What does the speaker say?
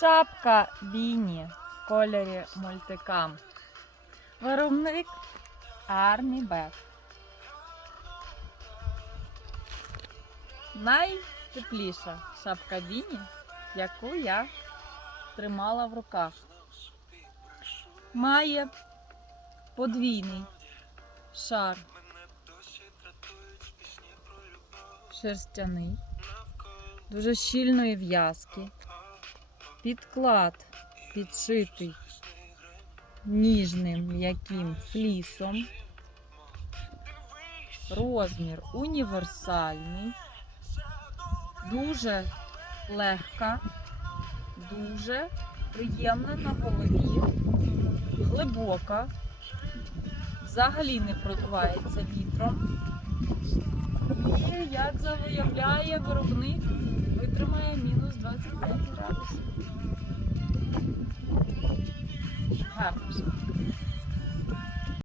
Шапка Біні в кольорі мультикам. Виробник Армібек. Найтепліша шапка Біні, яку я тримала в руках. Має подвійний шар. Шерстяний, дуже щільної в'язки. Підклад підшитий ніжним м'яким флісом. Розмір універсальний, дуже легка, дуже приємна на голові, глибока, взагалі не продувається вітром. І як заявляє виробник, витримає мінус 25 градусів. happens.